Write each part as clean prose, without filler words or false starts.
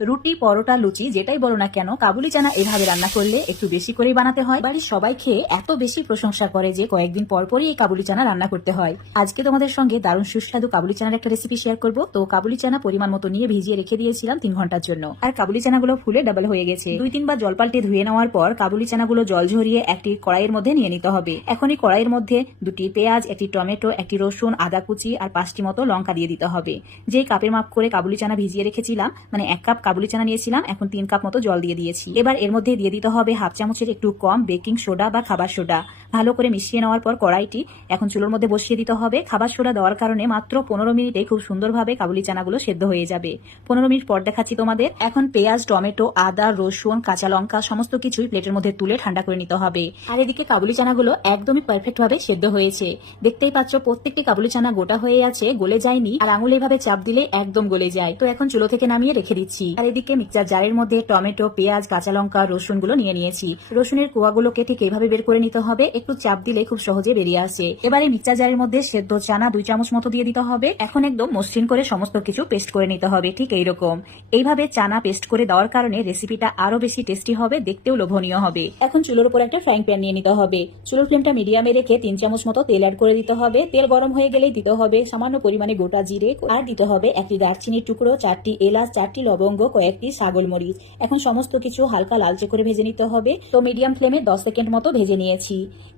রুটি, পরোটা, লুচি যেটাই বলো না কেন কাবুলি চানা এভাবে রান্না করলে একটু বেশি করেই বানাতে হয়। বাড়ির সবাই খেয়ে এত বেশি প্রশংসা করে যে কয়েকদিন পর পরই এই কাবুলি চানা রান্না করতে হয়। আজকে তোমাদের সঙ্গে দারুণ সুস্বাদু কাবুলি চানার একটা রেসিপি শেয়ার করব। তো কাবুলি চানা পরিমাণ মতো নিয়ে ভিজিয়ে রেখে দিয়েছিলাম 3 ঘন্টার জন্য। আর কাবুলি চানাগুলো ফুলে ডাবল হয়ে গেছে। 2-3 বার জল পাল্টে ধুয়ে নেওয়ার পর কাবুলি চানাগুলো জল ঝরিয়ে একটি কড়াইয়ের মধ্যে নিয়ে নিতে হবে। এখন এই কড়াইয়ের মধ্যে 2টি পেঁয়াজ, 1টি টমেটো, 1টি রসুন, আদা কুচি আর 5টি মতো লঙ্কা দিয়ে দিতে হবে। যেই কাপের মাপ করে কাবুলি চানা ভিজিয়ে রেখেছিলাম, মানে 1 কাপ কাবুলি চানা নিয়েছিলাম, এখন 3 কাপ মতো জল দিয়ে দিয়েছি। এবার এর মধ্যে দিয়ে দিতে হবে হাফ চামচের একটু কম বেকিং সোডা বা খাবার সোডা। ভালো করে মিশিয়ে নেওয়ার পর কড়াইটি এখন চুলোর মধ্যে বসিয়ে দিতে হবে। খাবার সোডা দেওয়ার কারণে মাত্র 15 মিনিটে খুব সুন্দরভাবে কাবুলি চানাগুলো সেদ্ধ হয়ে যাবে। 15 মিনিট পর দেখাচ্ছি তোমাদের। এখন পেঁয়াজ, টমেটো, আদা, রসুন, কাঁচা লঙ্কা সমস্ত কিছুই প্লেটের মধ্যে তুলে ঠান্ডা করে নিতে হবে। আর এদিকে কাবুলি চানাগুলো একদমই পারফেক্ট ভাবে সেদ্ধ হয়েছে। দেখতেই পাচ্ছ প্রত্যেকটি কাবুলি চানা গোটা হয়ে আছে, গলে যায়নি। আর আঙুলে এভাবে চাপ দিলে একদম গলে যায়। তো এখন চুলো থেকে নামিয়ে রেখে দিচ্ছি। আর এদিকে মিক্সচার জারের মধ্যে টমেটো, পেঁয়াজ, কাঁচা লঙ্কা, রসুন গুলো নিয়ে নিয়েছি। রসুনের কোয়াগুলোকে ঠিক এইভাবে বের করে নিতে হবে, একটু চাপ দিলে খুব সহজে বেরিয়ে আসে। এবারে মিক্সচার জারের মধ্যে সেদ্ধ চানা 2 চামচ মতো দিয়ে দিতে হবে। এখন একদম মসৃণ করে সমস্ত কিছু পেস্ট করে নিতে হবে, ঠিক এইরকম। এইভাবে চানা পেস্ট করে দেওয়ার কারণে রেসিপিটা আরো বেশি টেস্টি হবে, দেখতেও লোভনীয় হবে। এখন চুলোর উপর একটা ফ্রাইং প্যান নিয়ে নিতে হবে। চুলোর ফ্লেমটা মিডিয়ামে রেখে 3 চামচ মতো তেল অ্যাড করে দিতে হবে। তেল গরম হয়ে গেলেই দিতে হবে সামান্য পরিমাণে গোটা জিরে, আর দিতে হবে 1টি দারচিনির টুকরো, 4টি এলাচ, 4টি লবঙ্গ, কয়েকটি ছাগল মরিচ। এখন সমস্ত কিছু হালকা লালচে করে ভেজে নিতে হবে। তো মিডিয়াম ফ্লেমে 10 সেকেন্ড মতো ভেজে নিয়েছি।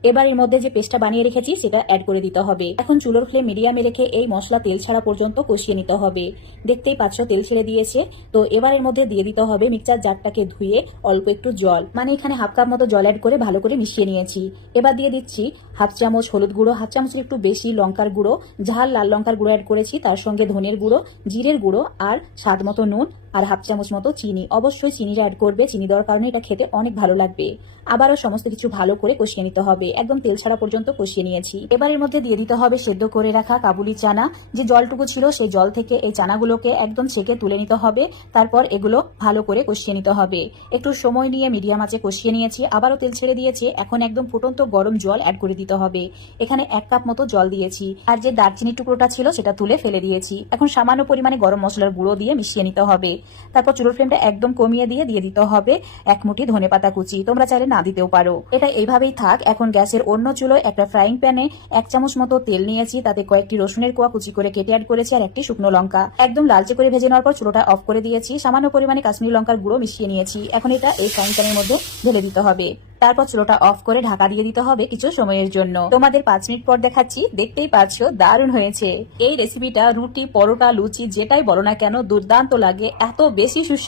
এবার এর মধ্যে যে পেস্টটা বানিয়ে রেখেছি সেটা অ্যাড করে দিতে হবে। এখন চুলোর ফ্লেম মিডিয়ামে রেখে এই মশলা তেল ছাড়া পর্যন্ত কষিয়ে নিতে হবে। দেখতেই পাচ্ছ তেল ছেড়ে দিয়েছে। তো এবার এর মধ্যে দিয়ে দিতে হবে মিক্সচার জারটাকে ধুয়ে অল্প একটু জল, মানে এখানে হাফ কাপ মতো জল অ্যাড করে ভালো করে মিশিয়ে নিয়েছি। এবার দিয়ে দিচ্ছি হাফ চামচ হলুদ গুঁড়ো, হাফ চামচের একটু বেশি লঙ্কার গুঁড়ো, ঝাল লাল লঙ্কার গুঁড়ো অ্যাড করেছি, তার সঙ্গে ধনের গুঁড়ো, জিরের গুঁড়ো আর স্বাদ মতো নুন, আর হাফ চামচ মতো চিনি। অবশ্যই চিনিটা অ্যাড করবে, চিনি দেওয়ার কারণে এটা খেতে অনেক ভালো লাগবে। আবারও সমস্ত কিছু ভালো করে কষিয়ে নিতে হবে, একদম তেল ছাড়া পর্যন্ত কষিয়ে নিয়েছি। এবার এর মধ্যে দিয়ে দিতে হবে সেদ্ধ করে রাখা কাবুলি চানা। যে জলটুকু ছিল সেই জল থেকে এই চানাগুলোকে একদম ছেঁকে তুলে নিতে হবে। তারপর এগুলো ভালো করে কষিয়ে নিতে হবে। একটু সময় নিয়ে মিডিয়াম আঁচে কষিয়ে নিয়েছি। আবারও তেল ছেড়ে দিয়েছে। এখন একদম ফুটন্ত গরম জল অ্যাড করে দিতে হবে। এখানে 1 কাপ মতো জল দিয়েছি। আর যে দারচিনির টুকরোটা ছিল সেটা তুলে ফেলে দিয়েছি। এখন সামান্য পরিমাণে গরম মশলার গুঁড়ো দিয়ে মিশিয়ে নিতে হবে। তারপর চুলোর ফ্লেমটা একদম কমিয়ে দিয়ে দিতে হবে 1 মুঠি ধনেপাতা কুচি। তোমরা চাইলে না দিতেও পারো। এটা এইভাবেই থাক। এখন গ্যাসের অন্য চুলোয় একটা ফ্রাইং প্যানে 1 চামচ মতো তেল নিয়েছি, তাতে কয়েকটি রসুনের কোয়া কুচি করে কেটে অ্যাড করেছি, আর 1টি শুকনো লঙ্কা। একদম লালচে করে ভেজে নেওয়ার পর চুলোটা অফ করে দিয়েছি। সামান্য পরিমাণে কাশ্মীরি লঙ্কার গুঁড়ো মিশিয়ে নিয়েছি। এখন এটা এই ফ্রাইং প্যানের মধ্যে ঢেলে দিতে হবে। তারপর চুলোটা অফ করে ঢাকা দিয়ে দিতে হবে কিছু সময়ের জন্য। তোমাদের 5 মিনিট পর দেখাচ্ছি। দেখতেই পাচ্ছ দারুণ হয়েছে। এই রেসিপিটা রুটি, পরোটা, লুচি যেটাই বলো না কেন দুর্দান্ত লাগে, এত বেশি সুস্বাদু।